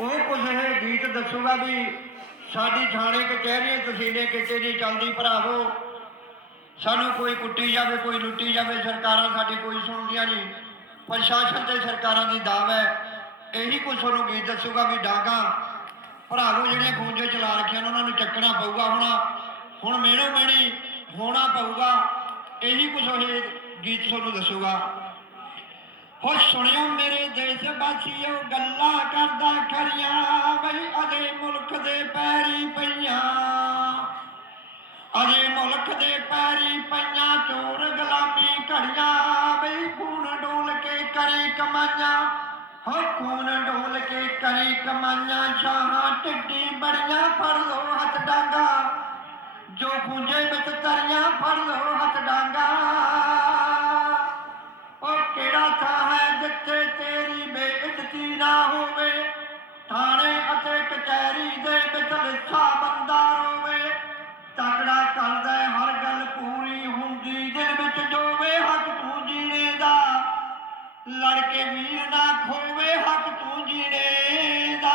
ਉਹ ਕੁਝ ਇਹ ਗੀਤ ਦੱਸੂਗਾ ਵੀ ਸਾਡੀ ਥਾਣੇ ਕਚਹਿਰੀ ਤਸੀਲੇ ਕਿਤੇ ਨਹੀਂ ਚੱਲਦੀ ਭਰਾਵੋ। ਸਾਨੂੰ ਕੋਈ ਕੁੱਟੀ ਜਾਵੇ, ਕੋਈ ਲੁੱਟੀ ਜਾਵੇ, ਸਰਕਾਰਾਂ ਸਾਡੀ ਕੋਈ ਸੁਣਦੀਆਂ ਨਹੀਂ। ਪ੍ਰਸ਼ਾਸਨ ਤੇ ਸਰਕਾਰਾਂ ਦੀ ਦਾਅ ਹੈ। ਇਹੀ ਕੁਝ ਤੁਹਾਨੂੰ ਗੀਤ ਦੱਸੂਗਾ ਵੀ ਡਾਂਗਾ। ਭਰਾਵੋ, ਜਿਹੜੇ ਖੂੰਜੇ ਚਲਾ ਰੱਖੇ ਨੇ, ਉਹਨਾਂ ਨੂੰ ਚੱਕਣਾ ਪਊਗਾ ਹੁਣ। ਹੁਣ ਮੇਣੋ ਮੇਣੀ ਹੋਣਾ ਪਊਗਾ। ਇਹੀ ਕੁਝ ਇਹ ਗੀਤ ਤੁਹਾਨੂੰ ਦੱਸੂਗਾ। ਹੋ ਸੁਣਿਓ ਮੇਰੇ ਦੇਸ਼ ਵਾਸੀਓ, ਗੱਲਾਂ ਕਰਦਾ ਖਰੀਆਂ ਬਈ ਅਦੇ ਮੁਲਕ ਦੇ ਪੈਰੀ ਪਈਆਂ। ਅਜੇ ਮੁਲਕ ਦੇ ਪੈਰੀ ਪਈਆਂ, ਚੋਰ ਗੁਲਾਮੀ ਘੜੀਆਂ, ਬਈ ਖੂਨ ਡੋਲ ਕੇ ਕਰੇ ਕਮਾਈਆਂ। ਹੋ ਖੂਨ ਡੋਲ ਕੇ ਕਰੇ ਕਮਾਈਆਂ ਸ਼ਾਹਾਂ ਟਿੱਡੀ ਬੜੀਆਂ, ਫੜ ਲੋ ਹੱਥ ਡਾਂਗਾ। ਜੋ ਖੂੰਜੇ ਵਿੱਚ ਤਰੀਆਂ, ਫੜ ਲੋ ਹੱਥ ਡਾਂਗਾ। ਨਾ ਹੋਵੇ, ਥਾਣੇ ਅਤੇ ਕਚਹਿਰੀ ਦੇ ਵਿੱਚ ਲਿਖਾ ਬੰਦਾ ਰੋਵੇ, ਤਕੜਾ ਕਰਦਾ ਹਰ ਗੱਲ ਪੂਰੀ ਹੁੰਦੀ, ਦਿਲ ਵਿੱਚ ਜੋਵੇ ਹੱਕ ਤੂੰ ਜੀਣੇ ਦਾ ਲੜ ਵੀਰ ਨਾ ਖੋਵੇ ਹੱਕ ਤੂੰ ਜੀਣੇ ਦਾ।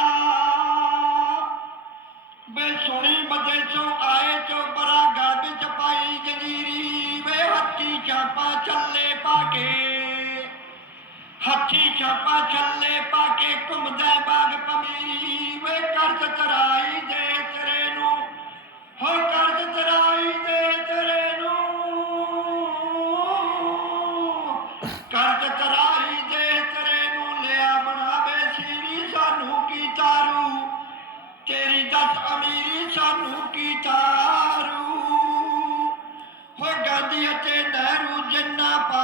ਵੇ ਸੋਹਣੀ ਬੱਦੇ ਚੋਂ ਆਏ ਚੋਂ ਬਰਾ ਗਲ ਵਿੱਚ ਪਾਈ ਜੰਜੀਰੀ, ਵੇ ਹੱਥੀ ਚਾਪਾ ਚੱਲੇ ਪਾ ਕੇ ਛਾਪਾ ਛੱਲੇ ਪਾ ਕੇ ਘੁੰਮਦਾ ਬਾਗ ਪਮੀਰੀ ਵੇ ਕਰਜ਼ ਤਰਾਈ ਦੇ ਤੇਰੇ ਨੂੰ। ਹੋ ਕਰਜ਼ ਤਰਾਈ ਦੇ ਤੇਰੇ ਨੂੰ। ਕਰਜ਼ ਤਰਾਈ ਦੇ ਤੇਰੇ ਨੂੰ ਲਿਆ ਬਣਾਵੇ ਸੀਰੀ ਸਾਨੂੰ ਕੀ ਤਾਰੂ। ਤੇਰੀ ਦਸ ਅਮੀਰੀ ਸਾਨੂੰ ਕੀ ਤਾਰੂ। ਹੋ ਗਾਂਧੀ ਅਤੇ ਨਹਿਰੂ ਜਿੰਨਾ ਪਾ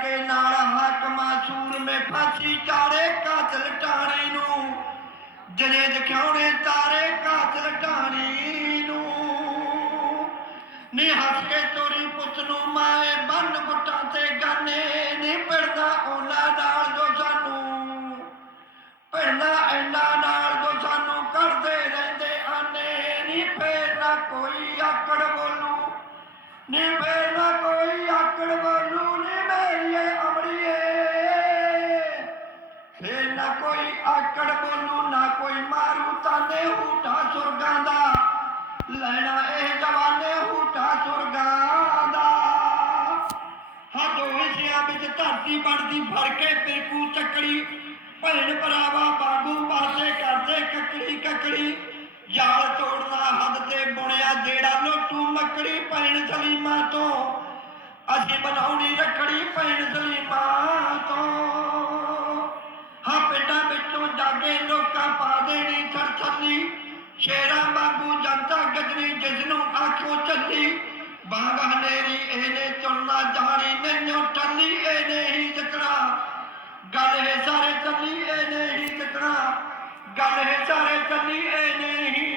ਮਿੱਟ ਨਾਲ ਹਾਕਮਾਂ ਸੂਰ ਮੇ ਫਾਂਸੀ ਚਾੜੇ ਕਾਤਲ ਟਾਣੇ ਨੂੰ। ਜਨੇ ਦਿਖਾਉਣੇ ਤਾਰੇ ਕਾਤਲ ਟਾਣੀ ਨੂੰ। ਨੀ ਹੱਸ ਕੇ ਤੋਰੀ ਪੁੱਤ ਨੂੰ ਮਾਏ, ਬੰਨ ਗੁੱਟਾਂ ਤੇ ਗਾਨੇ। ਨੀ ਪੜਦਾ ਉਹਨਾਂ ਨਾਲ ਜੋ ਸਾਨੂੰ। ਪੜਨਾ ਇੰਨਾ ਨਾਲ ਜੋ ਸਾਨੂੰ ਕਰਦੇ ਰਹਿੰਦੇ ਆਨੇ। ਨੀ ਫੇਰ ਨਾ ਕੋਈ ਆਕੜ ਬੋਲੂ। ਨੀ ਫੇਰ ਹੂਟਾ ਸੁਰਗਾਂ ਦਾ, ਲੈਣਾ ਇਹ ਜਵਾਨੇ ਹੂਟਾ ਸੁਰਗਾਂ ਦਾ। ਹੱਦੋਂ ਹਿੱਸਿਆਂ ਵਿੱਚ ਧਰਤੀ ਬਣਦੀ ਫੜ ਕੇ ਫਿਰਕੂ ਚੱਕੜੀ, ਭੈਣ ਭਰਾਵਾ ਬਾਗੂ ਪਾਸੇ ਕਰਦੇ ਕੱਕੜੀ ਕੱਕੜੀ। ਜਾਲ ਤੋੜਨਾ ਹੱਦ ਤੇ ਬੁਣਿਆ ਜਿਹੜਾ ਲੋਟੂ ਮੱਕੜੀ ਭੈਣ ਸਲੀਮਾ ਤੋਂ। ਅਸੀਂ ਬਣਾਉਣੀ ਰੱਖੜੀ ਭੈਣ ਸਲੀਮਾ ਤੋਂ। ਸ਼ੇਰਾਂ ਵਾਂਗੂ ਜਨਤਾ ਗਜਨੀ ਜਿਸ ਨੂੰ ਆਖੋ ਚੱਲੀ। ਬਾਂਗ ਹਨੇਰੀ, ਇਹਨੇ ਚੁਣਨਾ ਜਾਣੀ ਮੈਨੂੰ ਟੱਲੀ ਇਹਨੇ ਹੀ ਜਿੱਤਣਾ ਗੱਲ ਹੈ ਸਾਰੇ ਚੱਲੀ, ਇਹਨੇ ਹੀ ਜਿੱਤਣਾ ਗੱਲ ਹੈ ਸਾਰੇ ਚੱਲੀ, ਇਹਨੇ ਹੀ